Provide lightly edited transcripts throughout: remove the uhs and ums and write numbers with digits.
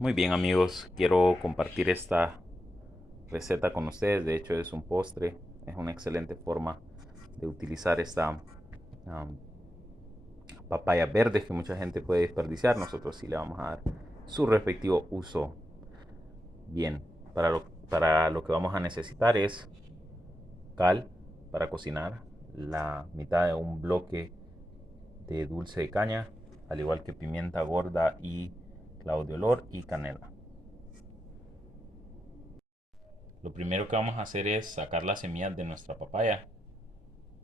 Muy bien amigos, quiero compartir esta receta con ustedes. De hecho es un postre, es una excelente forma de utilizar esta um, papaya verde que mucha gente puede desperdiciar. Nosotros sí le vamos a dar su respectivo uso. Bien, para lo que vamos a necesitar es cal para cocinar, la mitad de un bloque de dulce de caña, al igual que pimienta gorda y clavo de olor y canela. Lo primero que vamos a hacer es sacar las semillas de nuestra papaya.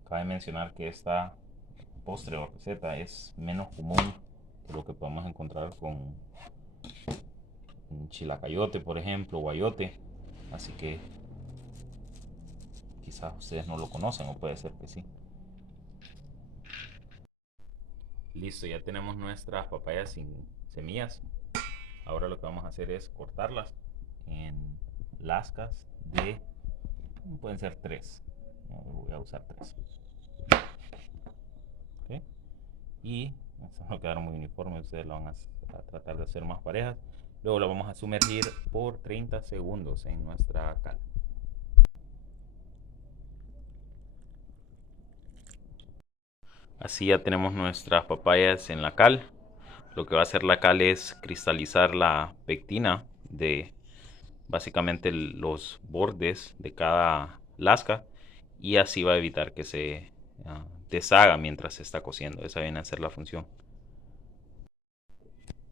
Cabe mencionar que esta postre o receta es menos común que lo que podemos encontrar con un chilacayote, por ejemplo, o ayote. Así que quizás ustedes no lo conocen o puede ser que sí. Listo, ya tenemos nuestras papayas sin semillas. Ahora lo que vamos a hacer es cortarlas en lascas de, pueden ser tres. Voy a usar tres. ¿Ok? Y estas no quedaron muy uniformes, ustedes lo van a tratar de hacer más parejas. Luego lo vamos a sumergir por 30 segundos en nuestra cal. Así ya tenemos nuestras papayas en la cal. Lo que va a hacer la cal es cristalizar la pectina de básicamente los bordes de cada lasca y así va a evitar que se deshaga mientras se está cociendo. Esa viene a ser la función.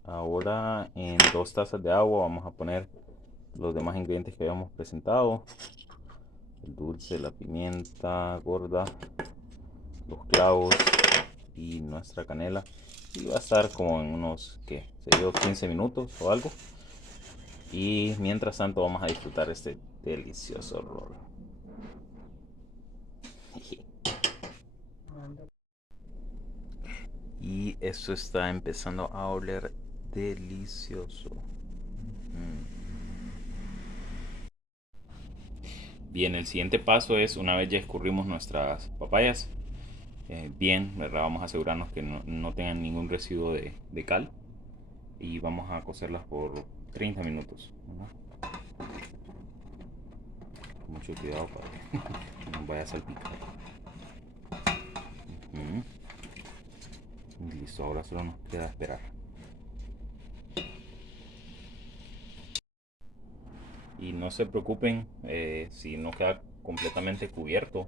Ahora en 2 tazas de agua vamos a poner los demás ingredientes que habíamos presentado: el dulce, la pimienta gorda, los clavos y nuestra canela. Y va a estar como en unos, ¿qué? Se dio 15 minutos o algo. Y mientras tanto vamos a disfrutar este delicioso rol. Y eso está empezando a oler delicioso. Bien, el siguiente paso es, una vez ya escurrimos nuestras papayas, bien, ¿verdad? Vamos a asegurarnos que no tengan ningún residuo de cal. Y vamos a cocerlas por 30 minutos, ¿verdad? Con mucho cuidado para que no vaya a salpicar. Listo, ahora solo nos queda esperar. Y no se preocupen si no queda completamente cubierto,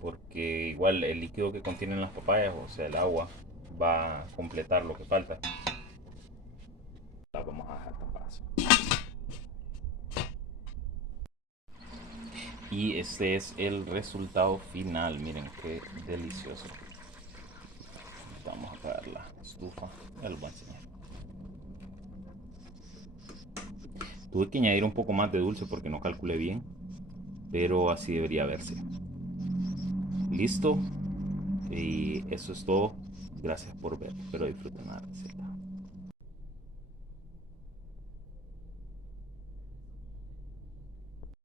porque igual el líquido que contienen las papayas, o sea el agua, va a completar lo que falta. Las vamos a dejar tapadas. Y este es el resultado final. Miren qué delicioso. Vamos a apagar la estufa. Ya les voy a enseñar. Tuve que añadir un poco más de dulce porque no calculé bien, pero así debería verse. Listo. Y eso es todo. Gracias por ver. Espero disfruten la receta.